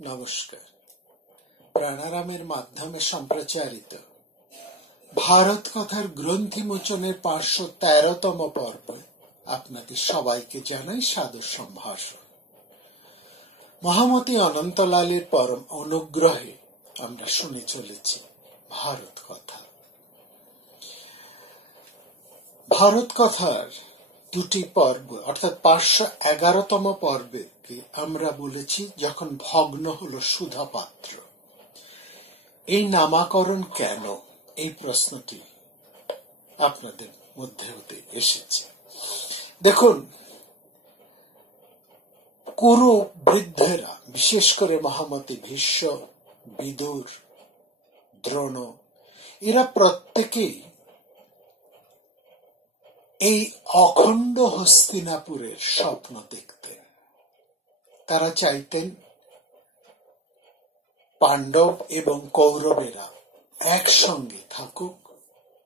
নমস্কার। প্রাণারামের মাধ্যমে সম্প্রচারিত ভারত কথার গ্রন্থিমোচনের 513তম পর্বে আপনাদের সবাইকে জানাই সাদর সম্ভাষণ। মহামতি অনন্তলালের পরম অনুগ্রহে আমরা শুনে চলেছি ভারত কথা। ভারত কথার দুটি পর্ব অর্থাৎ 511তম পর্বকে আমরা বলেছি যখন ভগ্ন হলো সুধা পাত্র। এই নামাকরণ কেন, এই প্রশ্নটি আপনাদের মধ্যে হতে এসেছে। দেখুন, কুরু বৃদ্ধেরা, বিশেষ করে মহামতি ভীষ্ম, বিদুর, দ্রোণ, এরা প্রত্যেকেই এই অখণ্ড হস্তিনাপুরের স্বপ্ন দেখতেন। তারা চাইতেন পাণ্ডব এবং কৌরবেরা একসঙ্গে থাকুক,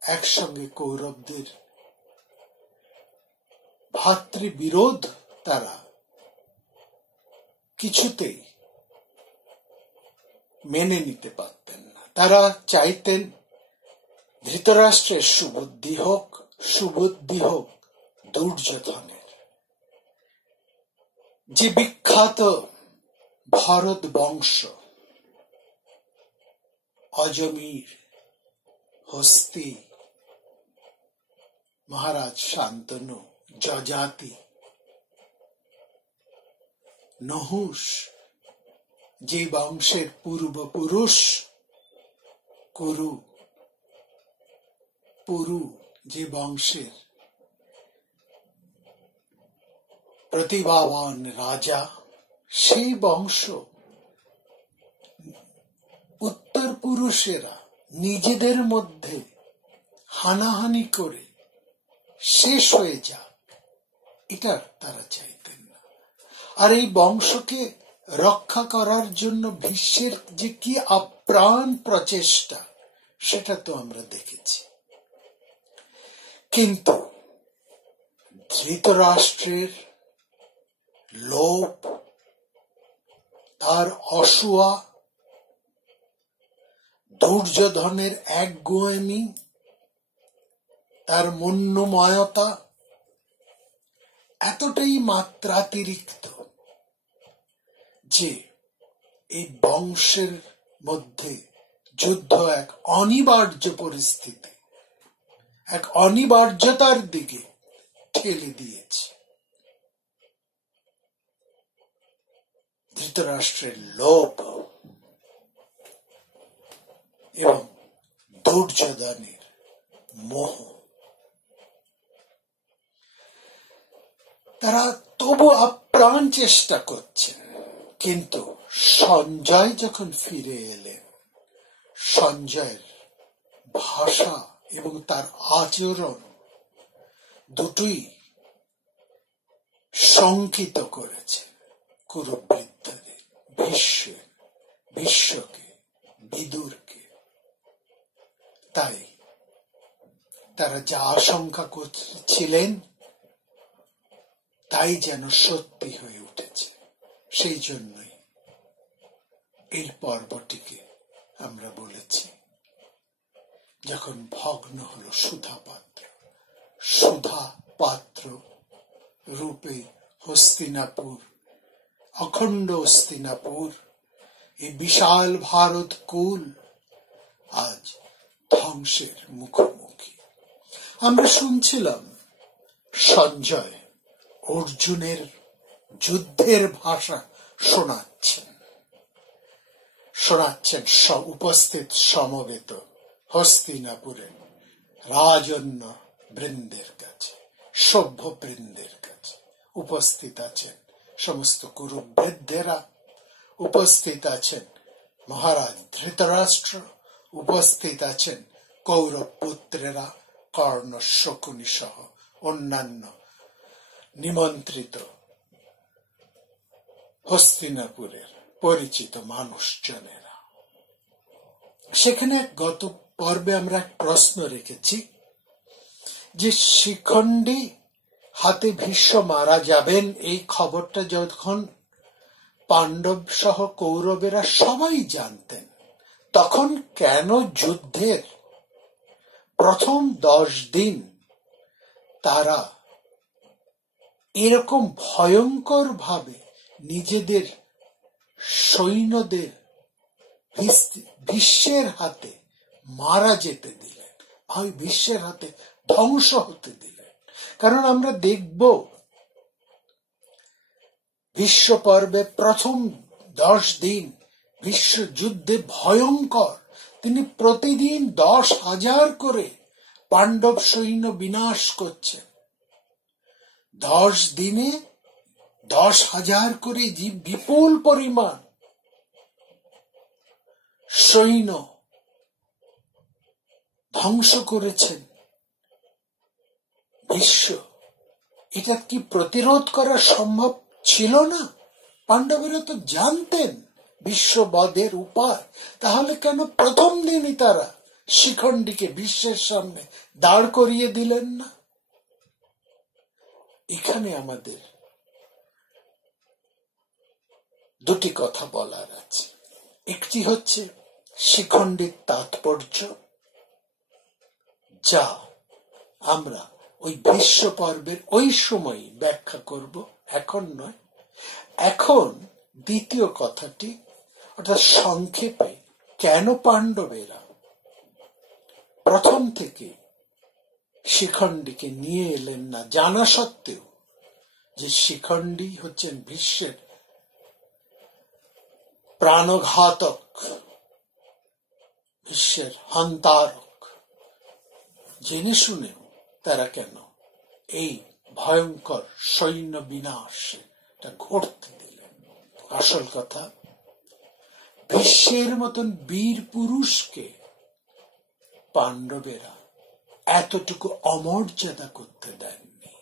একসঙ্গে কৌরবদের ভাতৃবিরোধ তারা কিছুতেই মেনে নিতে পারতেন না। তারা চাইতেন ধৃতরাষ্ট্রের সুবুদ্ধি হোক দুর্যোধনের। যে বিখ্যাত ভরত বংশ, অজমির, হস্তি, মহারাজ শান্তনু, যজাতি, নহুষ, যে বংশের পূর্বপুরুষ পুরু, যে বংশের প্রতিভাবান রাজা, সেই বংশ উত্তর পুরুষেরা নিজেদের মধ্যে হানাহানি করে শেষ হয়ে যাক, এটা তারা চাইতেন না। আর এই বংশকে রক্ষা করার জন্য ভীষ্মের যে কি আপ্রাণ প্রচেষ্টা, সেটা তো আমরা দেখেছি। কিন্তু ধৃতরাষ্ট্রের লোভ, তার অসূয়া, দুর্যোধনের একগুঁয়েমি, তার মন্যময়তা এতটাই মাত্রাতিরিক্ত যে এই বংশের মধ্যে যুদ্ধ এক অনিবার্য পরিস্থিতি, এক অনিবার্যতার দিকে ঠেলে দিয়েছে। ধৃতরাষ্ট্রের লোভ এবং দুর্যোধনের মোহ, তারা তবু আপ্রাণ চেষ্টা করছেন। কিন্তু সঞ্জয় যখন ফিরে এলেন, সঞ্জয়ের ভাষা এবং তার আচরণ দুটোই শঙ্কিত করেছে কুরুবৃদ্ধদের, ভীষ্মকে, বিদুরকে। তাই তারা যা আশঙ্কা করছিলেন তাই যেন সত্যি হয়ে উঠেছে। সেই জন্যই এই পর্বটিকে আমরা বলেছি যখন ভগ্ন হলো সুধা পাত্র রূপে হস্তিনাপুর, অখণ্ড হস্তিনাপুর, এই বিশাল ভারত কুল আজ ধ্বংসের মুখোমুখি। আমরা শুনছিলাম সঞ্জয় অর্জুনের যুদ্ধের ভাষা শোনাচ্ছেন উপস্থিত সমবেত হস্তিনাপুরের রাজন্য বৃন্দের কাছে, সভ্য বৃন্দের কাছে। উপস্থিত আছেন সমস্ত কুরুবৃদ্ধেরা, উপস্থিত আছেন মহারাজ ধৃতরাষ্ট্র, উপস্থিত আছেন কৌরব পুত্রেরা, কর্ণ, শকুনি সহ অন্যান্য নিমন্ত্রিত হস্তিনাপুরের পরিচিত মানুষজনেরা। সেখানে গত পর্বে আমরা এক প্রশ্ন রেখেছি যে শিখণ্ডী হাতে ভীষ্ম মারা যাবেন, এই খবরটা যখন পাণ্ডব সহ কৌরবেরা সবাই জানতেন তখন কেন যুদ্ধের প্রথম 10 দিন তারা এরকম ভয়ঙ্কর ভাবে নিজেদের সৈন্যদের ভীষ্মের হাতে মারা যেতে দিলেন, ভীষ্মের হাতে ধ্বংস হতে দিলেন। কারণ আমরা দেখব ভীষ্ম পর্বে প্রথম 10 দিন বিশ্বযুদ্ধে ভয়ঙ্কর। তিনি প্রতিদিন 10,000 করে পাণ্ডব সৈন্য বিনাশ করছেন। 10 দিনে 10,000 করে বিপুল পরিমাণ সৈন্য ধ্বংস করেছেন ভীষ্ম। এটা কি প্রতিরোধ করা সম্ভব ছিল না? পাণ্ডবেরা তো জানতেন বিশ্ববধের উপায়, তাহলে কেন প্রথম দিনই তারা শিখণ্ডীকে ভীষ্মের সামনে দাঁড় করিয়ে দিলেন না? এখানে আমাদের দুটি কথা বলার আছে। একটি হচ্ছে শিখণ্ডীর তাৎপর্য, যা আমরা ওই ভীষ্ম পর্বের ওই সময় ব্যাখ্যা করব, এখন নয়। এখন দ্বিতীয় কথাটি, অর্থাৎ সংক্ষেপে কেন পাণ্ডবেরা প্রথম থেকে শিখণ্ডীকে নিয়ে এলেন না, জানা সত্ত্বেও যে শিখণ্ডী হচ্ছেন ভীষ্মের প্রাণঘাতক, ভীষ্মের হন্তারক, জেনে শুনেও তারা কেন এই ভয়ঙ্কর সৈন্য বিনাশটা ঘটতে দিলেন? আসল কথা, ভীষ্মের মতন বীর পুরুষকে পাণ্ডবেরা এতটুকু অমর্যাদা করতে দেননি।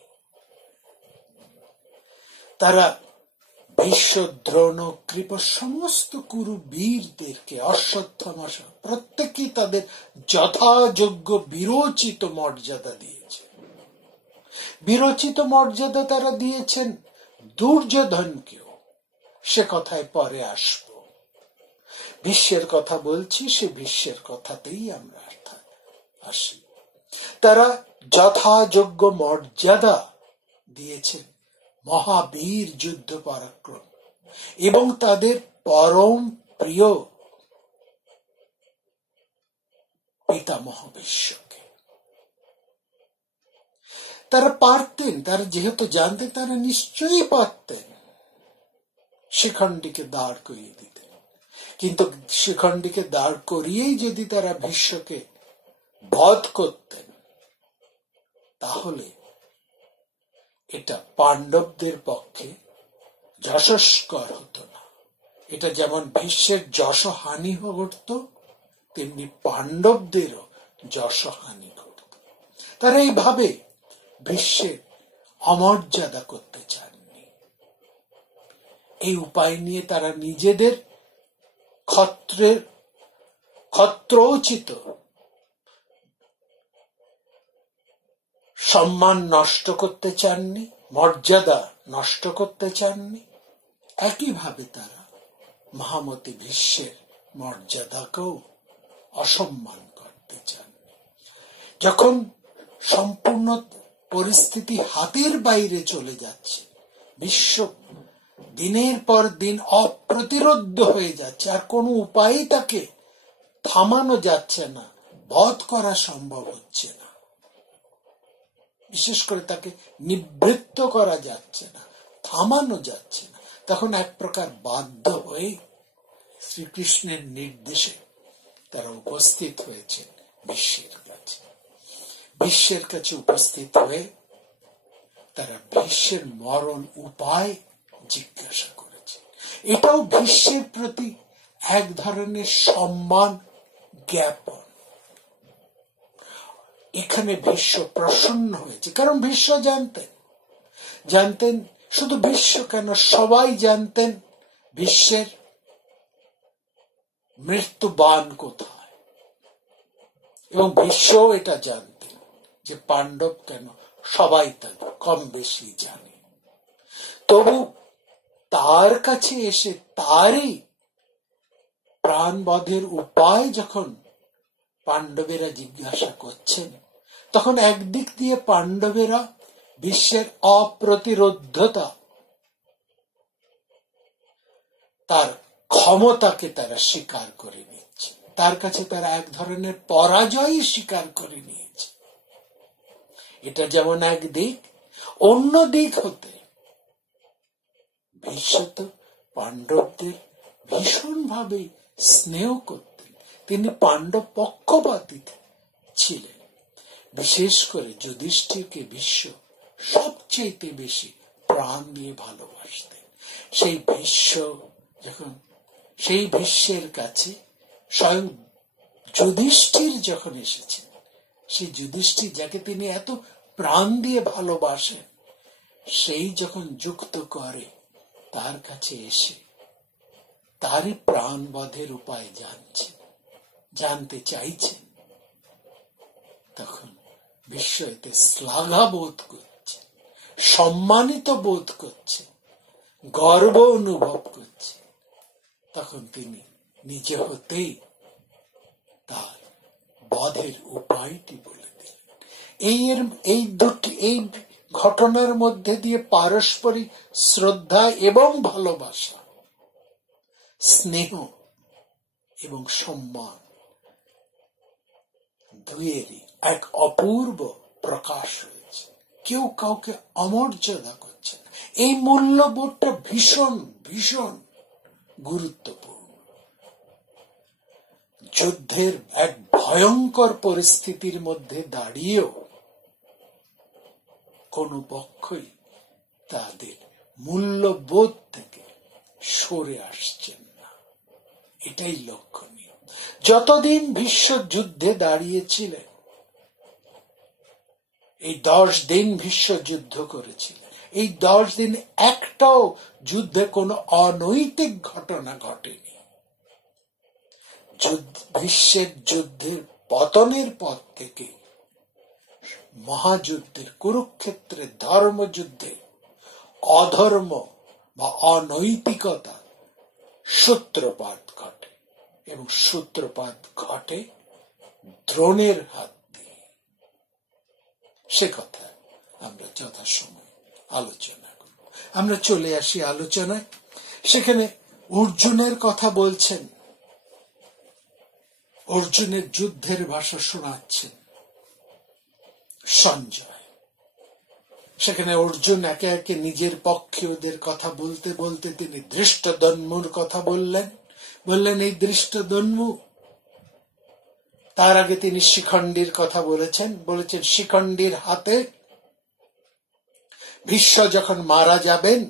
তারা ভীষ্ম, দ্রোণ, কৃপ সমস্ত কুরু বীরদেরকে, অশ্বত্থামা প্রত্যেকেই তাদের যথাযোগ্য বিরোচিত মর্যাদা দিয়েছে। বিরোচিত মর্যাদা তারা দিয়েছেন দুর্যোধনকেও, সে কথায় পরে আসব। ভীষ্মের কথা বলছি, সে ভীষ্মের কথাতেই আমরা আসি। তারা যথাযোগ্য মর্যাদা দিয়েছেন মহাবীর যুদ্ধ পরাক্রম এবং তাদের পরম প্রিয় পিতামহ ভীষ্মকে। তারা পারতেন, তারা যেহেতু জানতেন, তারা নিশ্চয়ই পারতেন শিখণ্ডীকে দাঁড় করিয়ে দিতেন। কিন্তু শিখণ্ডীকে দাঁড় করিয়েই যদি তারা ভীষ্মকে বধ করতেন, তাহলে এটা পাণ্ডবদের পক্ষে যশস্কর হতো না। এটা যেমন ভীষ্মের যশহানি ঘটত, তেমনি পাণ্ডবদেরও যশহানি ঘটত। তারা এইভাবে ভীষ্মের অমর্যাদা করতে চাননি। এই উপায় নিয়ে তারা নিজেদের ক্ষত্রোচিত সম্মান নষ্ট করতে চাননি, মর্যাদা নষ্ট করতে চাননি। একইভাবে তারা মহামতি ভীষ্মের মর্যাদাকেও অসম্মান করতে চাননি। যখন সম্পূর্ণ পরিস্থিতি হাতের বাইরে চলে যাচ্ছে, বিশ্ব দিনের পর দিন অপ্রতিরোধ্য হয়ে যাচ্ছে, আর কোনো উপায়ই তাকে থামানো যাচ্ছে না, বধ করা সম্ভব হচ্ছে না, বিশেষ করে তাকে নিবৃত্ত করা যাচ্ছে না, থামানো যাচ্ছে না, তখন এক প্রকার বাধ্য হয়ে শ্রীকৃষ্ণের নির্দেশে তারা উপস্থিত হয়েছেন ভীষ্মের কাছে। ভীষ্মের কাছে উপস্থিত হয়ে তারা ভীষ্মের মরণ উপায় জিজ্ঞাসা করেছে। এটাও ভীষ্মের প্রতি এক ধরনের সম্মান জ্ঞাপন। এখানে ভীষ্ম প্রসন্ন হয়েছে, কারণ ভীষ্ম জানতেন শুধু ভীষ্ম কেন, সবাই জানতেন ভীষ্মের মৃত্যুবান কোথায়, এবং ভীষ্ম এটা জানতেন যে পাণ্ডব কেন, সবাই তা কম বেশি জানে। তবু তার কাছে এসে তারই প্রাণবধের উপায় যখন পাণ্ডবেরা জিজ্ঞাসা করছেন, তখন একদিক দিয়ে পাণ্ডবেরা বিশ্বের অপ্রতিরোধ্যতা, তার ক্ষমতাকে তারা স্বীকার করে নিচ্ছে, তার কাছে তারা এক ধরনের পরাজয় স্বীকার করে নিয়েছে। এটা যেমন একদিক, অন্য দিক হতে ভীষ্ম তো পাণ্ডবদের ভীষণভাবে স্নেহ করতেন। তিনি পাণ্ডব পক্ষপাতী ছিলেন। বিশেষ করে যুধিষ্ঠিরকে ভীষ্ম সবচেয়ে বেশি প্রাণ দিয়ে ভালোবাসতেন। সেই ভীষ্ম যখন সেই ভীষ্মের কাছে স্বয়ং যুধিষ্ঠির যখন এসেছেন, সেই যুধিষ্ঠির যাকে তিনি এত প্রাণ দিয়ে ভালোবাসেন, সেই যখন যুক্ত করে তার কাছে এসে তারই প্রাণবধের উপায় জানতে চাইছেন, তখন বিশ্ব এতে শ্লাঘা বোধ করছে, সম্মানিত বোধ করছে, গর্ব অনুভব করছে। তখন তিনি নিজে হতেই তার বধের উপায়টি বলে দিলেন। এই ঘটনার মধ্যে দিয়ে পারস্পরিক শ্রদ্ধা এবং ভালোবাসা, স্নেহ এবং সম্মান দুয়েরই এক অপূর্ব প্রকাশ হয়েছে। কেউ কাউকে অমর্যাদা করছে না। এই মূল্যবোধটা ভীষণ ভীষণ গুরুত্বপূর্ণ। যুদ্ধের এক ভয়ঙ্কর পরিস্থিতির মধ্যে দাঁড়িয়েও কোন পক্ষই তাদের মূল্যবোধ থেকে সরে আসছেন না। এটাই লক্ষণীয়। যতদিন ভীষ্ম যুদ্ধে দাঁড়িয়েছিলেন, এই 10 দিন ভীষ্ম যুদ্ধ করেছিলেন, এই 10 দিন একটাও যুদ্ধে কোনো অনৈতিক ঘটনা ঘটেনি। ভীষ্মের যুদ্ধের পতনের পর থেকে মহাযুদ্ধের, কুরুক্ষেত্রের ধর্মযুদ্ধে অধর্ম বা অনৈতিকতা সূত্রপাত ঘটে, এবং সূত্রপাত ঘটে দ্রোণের হাত দিয়ে। সে কথা আমরা যথাসময় আলোচনা করব। আমরা চলে আসি আলোচনায়। সেখানে অর্জুনের কথা বলছেন, অর্জুনের যুদ্ধের ভাষা শোনাচ্ছেন সঞ্জয়। সেখানে অর্জুন একে একে নিজের পক্ষে ওদের কথা বলতে বলতে তিনি ধৃষ্টদ্যম্নুর কথা বললেন এই ধৃষ্টদ্যম্নু। তার আগে তিনি শিখণ্ডীর কথা বলেছেন শিখণ্ডীর হাতে ভীষ্ম যখন মারা যাবেন,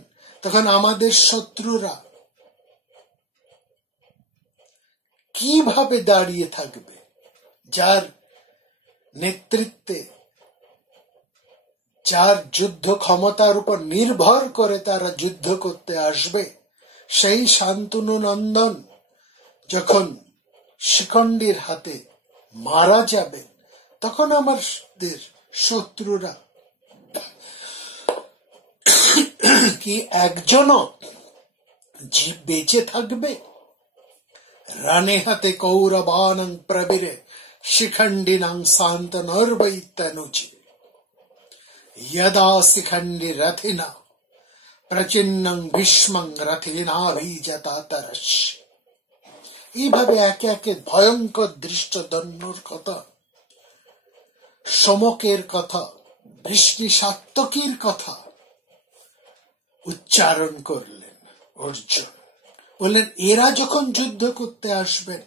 তখন আমাদের শত্রুরা কিভাবে দাঁড়িয়ে থাকবে, যার নেতৃত্বে, যার যুদ্ধ ক্ষমতার উপর নির্ভর করে তারা যুদ্ধ করতে আসবে, সেই শান্তনু নন্দন যখন শিখণ্ডীর হাতে মারা যাবে, তখন আমাদের শত্রুরা কি একজনও বেঁচে থাকবে? রানে হাতে কৌরবানং প্রবীরে শিখণ্ডিনাং শান্তনর্বৈতনুচি यदा शिखंडी रथिना प्रचिन्नं भीष्मं रथिनाभिजतातरस्। এইভাবে একে একে ভয়ঙ্কর ধৃষ্টদ্যম্নুর কথা, সমকের কথা, বৃষ্ণিসাত্তকীর কথা উচ্চারণ করলেন অর্জুন। বললেন এরা যখন যুদ্ধ করতে আসবেন,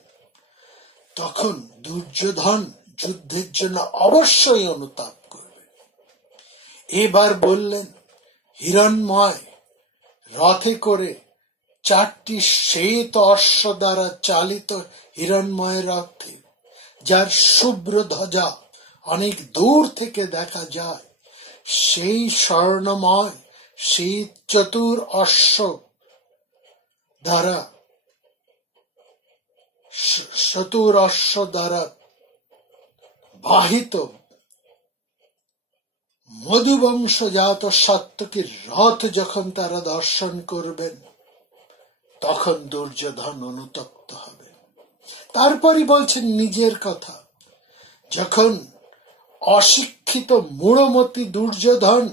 তখন দুর্যোধন যুদ্ধের জন্য অবশ্যই অনুতাপ করবে। এবার বললেন হিরণ্ময় রথে করে 4টি শ্বেত অশ্ব দ্বারা চালিত হিরণ্ময় রথে, যার শুভ্র ধ্বজা অনেক দূর থেকে দেখা যায়, সেই স্বর্ণময় শীত চতুর অশ্ব দ্বারা বাহিত মধুবংশজাত সাত্ত্বিকীর রথ যখন তারা দর্শন করবেন, তখন দুর্যোধন অনুতপ্ত হবেন। তারপরই বলছেন নিজের কথা, যখন অশিক্ষিত মূঢ়মতি দুর্যোধন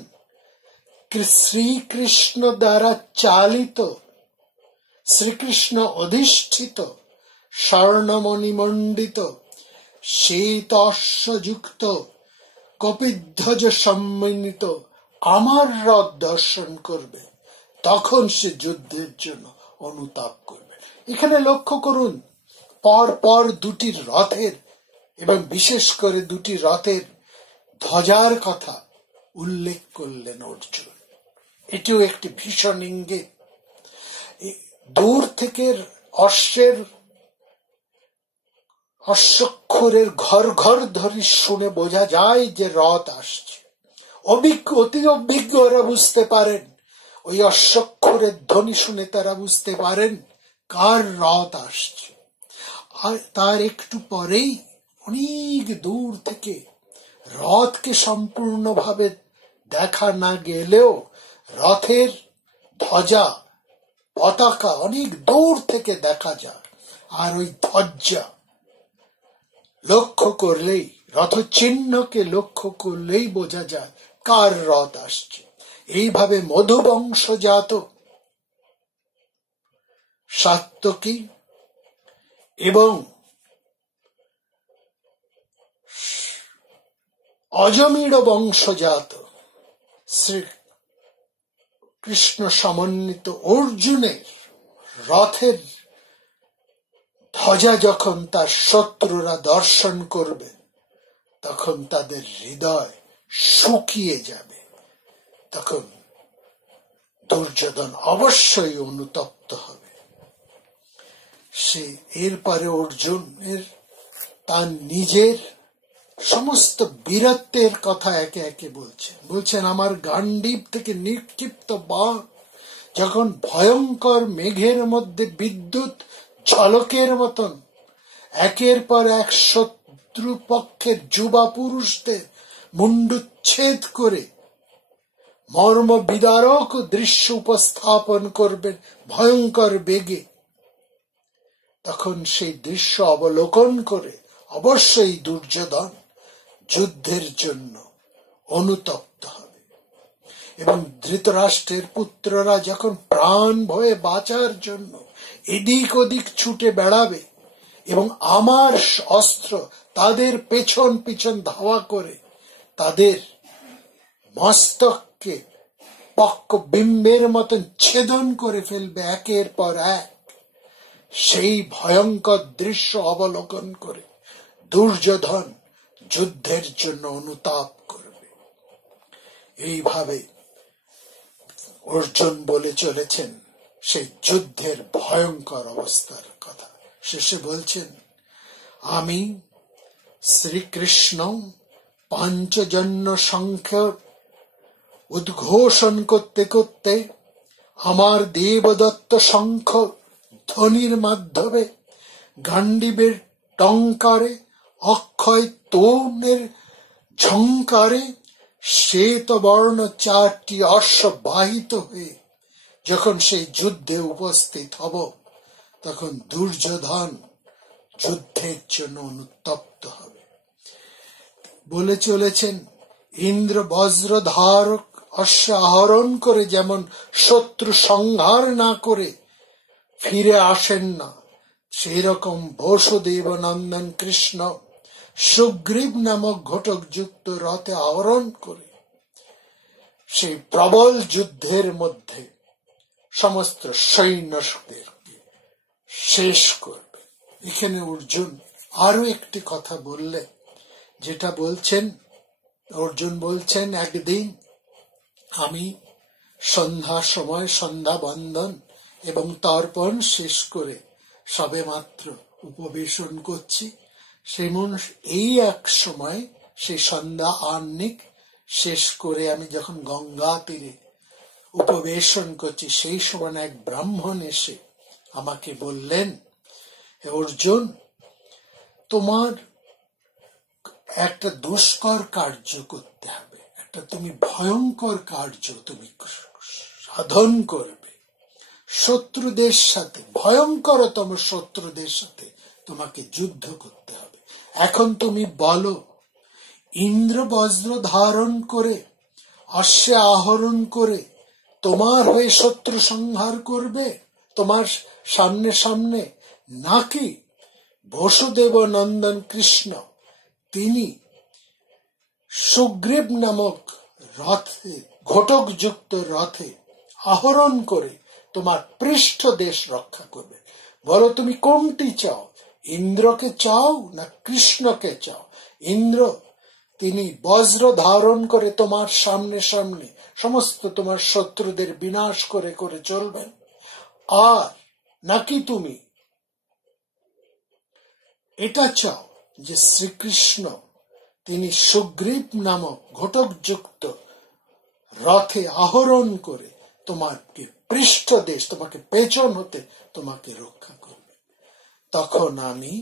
শ্রীকৃষ্ণ দ্বারা চালিত, শ্রীকৃষ্ণ অধিষ্ঠিত, স্বর্ণমণিমণ্ডিত, শ্বেতাশ্বযুক্ত, কপিধ্বজ সম্মানিত আমার রথ দর্শন করবে, তখন সে যুদ্ধের জন্য অনুতাপ করবে। এখানে লক্ষ্য করুন, পর পর দুটি রথের এবং বিশেষ করে দুটি রথের ধ্বজার কথা উল্লেখ করলেন অর্জুন। এটিও একটি ভীষণ ইঙ্গিত। দূর থেকে অশ্বক্ষরের ঘর ঘর ধরি শুনে বোঝা যায় যে রথ আসছে। অতি অভিজ্ঞ ওরা বুঝতে পারেন, ওই অশ্বক্ষরের ধ্বনি শুনে তারা বুঝতে পারেন কার রথ আসছে। আর তার একটু পরেই অনেক দূর থেকে রথকে সম্পূর্ণভাবে দেখা না গেলেও রথের ধ্বজা, পতাকা অনেক দূর থেকে দেখা যায়। আর ওই ধ্বজা লক্ষ্য করলেই, রথ চিহ্নকে লক্ষ্য করলেই বোঝা যায় কার রথ আসছে। এইভাবে মধুবংশজাত সাত্ত্বিকী এবং অজমিড় বংশজাত শ্রীকৃষ্ণ সমন্বিত অর্জুনের রথের ধ্বজা যখন তার শত্রুরা দর্শন করবে, তখন তাদের হৃদয় শুকিয়ে যাবে। তখন দুর্যোধন অবশ্যই অনুতপ্ত হবে। সে এরপরে অর্জুনের তার নিজের সমস্ত বীরত্বের কথা একে একে বলছেন। আমার গান্ডীব থেকে নিক্ষিপ্ত বাণ যখন ভয়ঙ্কর মেঘের মধ্যে বিদ্যুৎ ঝলকের মতন একের পর এক শত্রু পক্ষের যুবা পুরুষদের মুন্ডুচ্ছেদ করে মর্ম বিদারক দৃশ্য উপস্থাপন করবেন ভয়ঙ্কর বেগে, তখন সেই দৃশ্য অবলোকন করে অবশ্যই দুর্যোধন যুদ্ধের জন্য অনুতপ্ত হবে। এবং ধৃতরাষ্ট্রের পুত্ররা যখন প্রাণ ভয়ে বাঁচার জন্য এদিক ওদিক ছুটে বেড়াবে এবং আমার অস্ত্র তাদের পেছন পিছন ধাওয়া করে তাদের মস্তককে পক্কবিম্বের মতন ছেদন করে ফেলবে একের পর এক, সেই ভয়ঙ্কর দৃশ্য অবলোকন করে দুর্যোধন যুদ্ধের জন্য অনুতাপ করবে। এইভাবে অর্জুন বলে চলেছেন সেই যুদ্ধের ভয়ঙ্কর অবস্থার কথা। শেষে বলছেন, আমি শ্রীকৃষ্ণ পাঞ্চজন্য সংখ্য উদ্ঘোষণ করতে করতে আমার দেবদত্ত শঙ্খ ধ্বনির মাধ্যমে গান্ডীবের টঙ্কারে, অক্ষয় তৌনের ঝঙ্কারে শ্বেতবর্ণ 4টি অশ্ব বাহিত হয়ে যখন সেই যুদ্ধে উপস্থিত হব, তখন দুর্যোধন যুদ্ধের জন্য অনুতপ্ত হবে। বলে চলেছেন, ইন্দ্র বজ্রধারক অশ্ব আহরণ করে যেমন শত্রু সংহার না করে ফিরে আসেন না, সেই রকম বসুদেব নন্দন কৃষ্ণ সুগ্রীব নামক ঘটক যুক্ত রথে আহরণ করে সেই প্রবল যুদ্ধের মধ্যে সমস্ত সৈন্যদেরকে শেষ করবে। এখানে অর্জুন আরো একটি কথা বললে, যেটা বলছেন, অর্জুন বলছেন, একদিন আমি সন্ধ্যার সময় সন্ধ্যা বন্দন এবং তর্পণ শেষ করে সবে মাত্র উপবেশন করছি, সেমন এই এক সময় সেই সন্ধ্যা আহ্নিক শেষ করে আমি যখন গঙ্গা তীরে উপবেশন করছি, সেই সময় এক ব্রাহ্মণ এসে আমাকে বললেন, অর্জুন, তোমার একটা দুষ্কর কার্য করতে হবে, একটা একটা তুমি ভয়ঙ্কর কার্য তুমি সাধন করবে। শত্রুদের সাথে, ভয়ঙ্করতম শত্রুদের সাথে তোমাকে যুদ্ধ করতে হবে। এখন তুমি বলো, ইন্দ্র বজ্র ধারণ করে, অশ্বে আহরণ করে তোমার হয়ে শত্রু সংহার করবে তোমার সামনে সামনে, নাকি বসুদেব নন্দন কৃষ্ণ তিনি সুগ্রীব নামক রথে, ঘটকযুক্ত রথে আহরণ করে তোমার পৃষ্ঠ দেশ রক্ষা করবে? বলো তুমি কোনটি চাও? ইন্দ্রকে চাও না কৃষ্ণকে চাও? ইন্দ্র তিনি বজ্র ধারণ করে তোমার সামনে সামনে সমস্ত তোমার শত্রুদের বিনাশ করে করে চলবেন, আর নাকি তুমি এটা চাও যে শ্রীকৃষ্ণ তিনি সুগ্রীব নামক ঘটকযুক্ত রথে আহরণ করে তোমাকে পৃষ্ঠদেশ, তোমাকে পেছন হতে তোমাকে রক্ষা করবে? তখন আমি,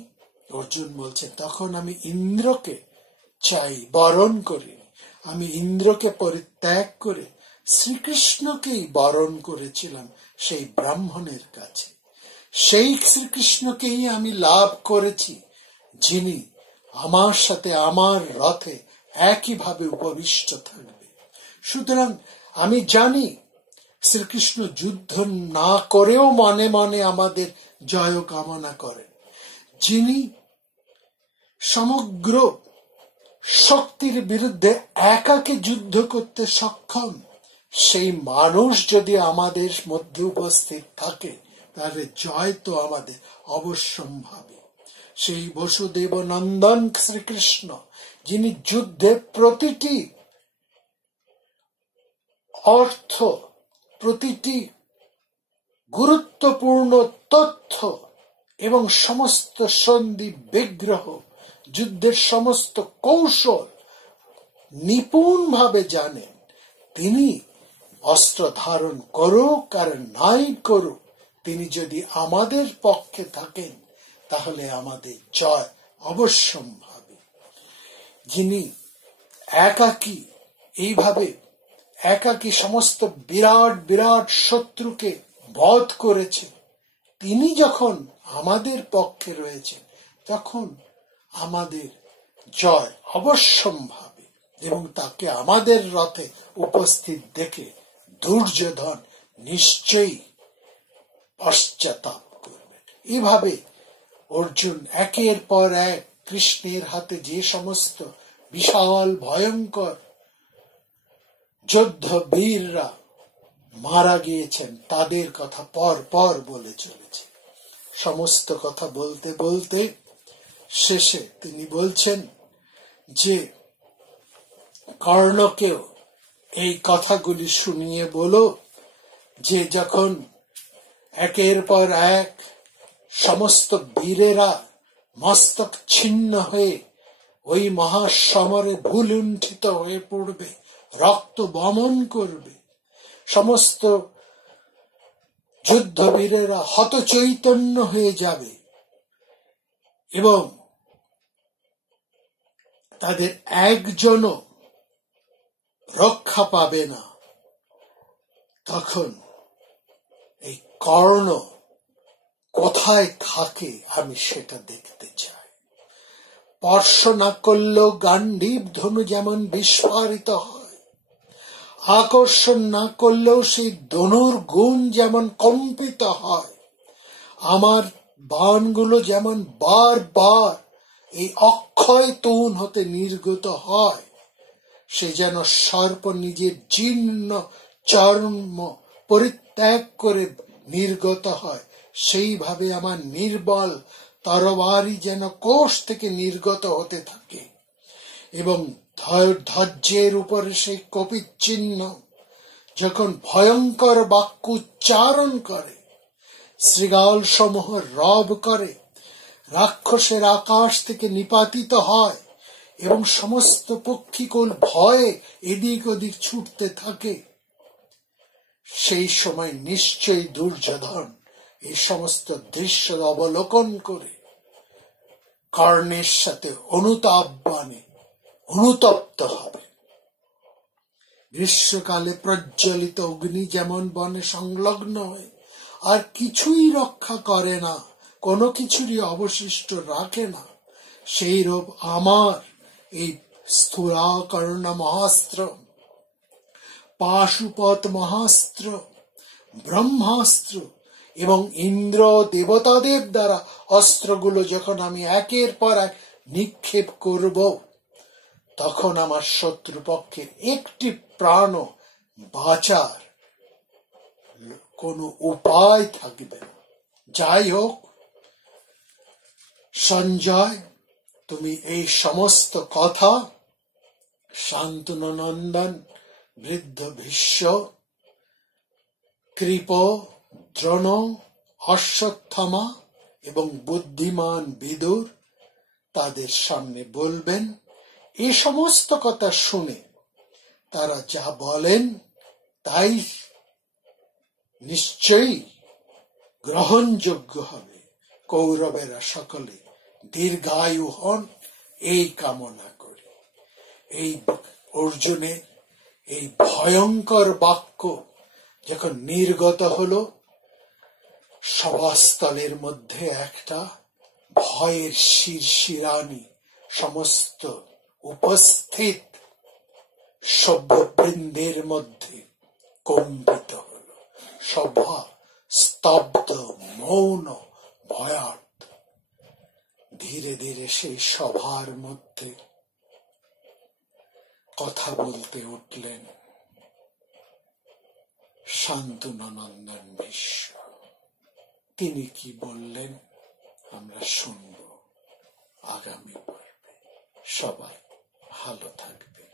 অর্জুন বলছে, তখন আমি ইন্দ্রকে চাই, বরণ করি। আমি ইন্দ্রকে পরিত্যাগ করে শ্রীকৃষ্ণকেই বরণ করেছিলাম সেই ব্রাহ্মণের কাছে। সেই শ্রীকৃষ্ণকেই আমি লাভ করেছি, যিনি আমার সাথে আমার রথে একইভাবে উপবিষ্ট থাকবে। সুতরাং আমি জানি শ্রীকৃষ্ণ যুদ্ধ না করেও মনে মনে আমাদের জয় কামনা করেন। যিনি সমগ্র শক্তির বিরুদ্ধে একাকে যুদ্ধ করতে সক্ষম, সেই মানুষ যদি আমাদের মধ্যে উপস্থিত থাকে, তাহলে জয় তো আমাদের অবশ্যম্ভাবী। সেই বসুদেব নন্দন শ্রীকৃষ্ণ, যিনি যুদ্ধে প্রতিটি অর্থ, প্রতিটি গুরুত্বপূর্ণ তথ্য এবং সমস্ত সন্ধি বিগ্রহ, যুদ্ধের সমস্ত কৌশল নিপুণ ভাবে জানেন। তিনি অস্ত্র ধারণ করুক আর নাই করুক, তিনি যদি আমাদের পক্ষে থাকেন, তাহলে আমাদের জয় অবশ্যম্ভাবী। যিনি একাকী, এইভাবে একাকী সমস্ত বিরাট বিরাট শত্রুকে বধ করেছে, তিনি যখন আমাদের পক্ষে রয়েছেন, তখন আমাদের জয় অবশ্যম্ভাবী। এবং তাকে আমাদের রথে উপস্থিত দেখে দুর্যোধন নিশ্চয়ই পশ্চাতাপ করবে। এভাবে অর্জুন একের পর এক কৃষ্ণের হাতে যে সমস্ত বিশাল ভয়ঙ্কর যোদ্ধ বীররা মারা গিয়েছেন, তাদের কথা পর পর বলে চলেছে। সমস্ত কথা বলতে বলতে শেষে তিনি বলছেন যে কর্ণকেও এই কথাগুলি শুনিয়ে বলো যে যখন একের পর এক সমস্ত বীরেরা মস্তক ছিন্ন হয়ে ওই মহাসমরে ভুলুণ্ঠিত হয়ে পড়বে, রক্ত বমন করবে, সমস্ত যুদ্ধবীরেরা হতচৈতন্য হয়ে যাবে এবং তাদের একজনও রক্ষা পাবে না, তখন এই কর্ণ কোথায় থাকে আমি সেটা দেখতে চাই। স্পর্শ না করলেও গান্ডীব ধনু যেমন বিস্ফারিত হয়, আকর্ষণ না করলেও সেই ধনুর গুণ যেমন কম্পিত হয়, আমার বাণগুলো যেমন বারবার এই অক্ষয় তূণ হতে নির্গত হয়, সে যেন সর্প নিজের জীর্ণ চর্ম পরিত্যাগ করে নির্গত হয়, সেইভাবে আমার নির্বল তরবারি যেন কোষ থেকে নির্গত হতে থাকে এবং ধৈর্যের উপরে সেই কপির চিহ্ন যখন ভয়ঙ্কর বাক্য উচ্চারণ করে, শৃগাল সমূহ রব করে, রাক্ষসের আকাশ থেকে নিপাতিত হয় এবং সমস্ত পক্ষীকুল ভয়ে এদিক ওদিক ছুটতে থাকে, সেই সময় নিশ্চয়ই দুর্যোধন এই সমস্ত দৃশ্য অবলোকন করে কর্ণের সাথে অনুতাপ বানে অনুতপ্ত হবে। গ্রীষ্মকালে প্রজ্বলিত অগ্নি যেমন বনে সংলগ্ন হয় আর কিছুই রক্ষা করে না, কোনো কিছুরই অবশিষ্ট রাখে না, সেই রূপ আমার এই স্থূলাকর্ণ মহাস্ত্র, পাশুপত মহাস্ত্র, ব্রহ্মাস্ত্র এবং ইন্দ্র দেবতাদের দ্বারা অস্ত্রগুলো যখন আমি একের পর এক নিক্ষেপ করব, তখন আমার শত্রুপক্ষের একটি প্রাণ বাঁচার কোনো উপায় থাকবে না। যাই হোক সঞ্জয়, তুমি এই সমস্ত কথা শান্তনু নন্দন, বৃদ্ধ ভীষ্ম, কৃপ, দ্রোণ, অশ্বত্থামা এবং বুদ্ধিমান বিদুর তাদের সামনে বলবেন। এই সমস্ত কথা শুনে তারা যা বলেন তাই নিশ্চয়ই গ্রহণযোগ্য হবে। কৌরবেরা সকলে দীর্ঘায়ু হন এই কামনা করি। এই অর্জুনের এই ভয়ঙ্কর বাক্য যখন নির্গত হলো, সভাস্থলের মধ্যে একটা ভয়ের শিরশিরানি সমস্ত উপস্থিত সভ্যবৃন্দের মধ্যে কম্পিত হল। সভা স্তব্ধ, মৌন, ভয়ার্থ। ধীরে ধীরে সেই সভার মধ্যে কথা বলতে উঠলেন শান্তনু নন্দন ভীষ্ম। তিনি কি বললেন আমরা শুনব আগামী পর্বে। সবাই ভালো থাকবে।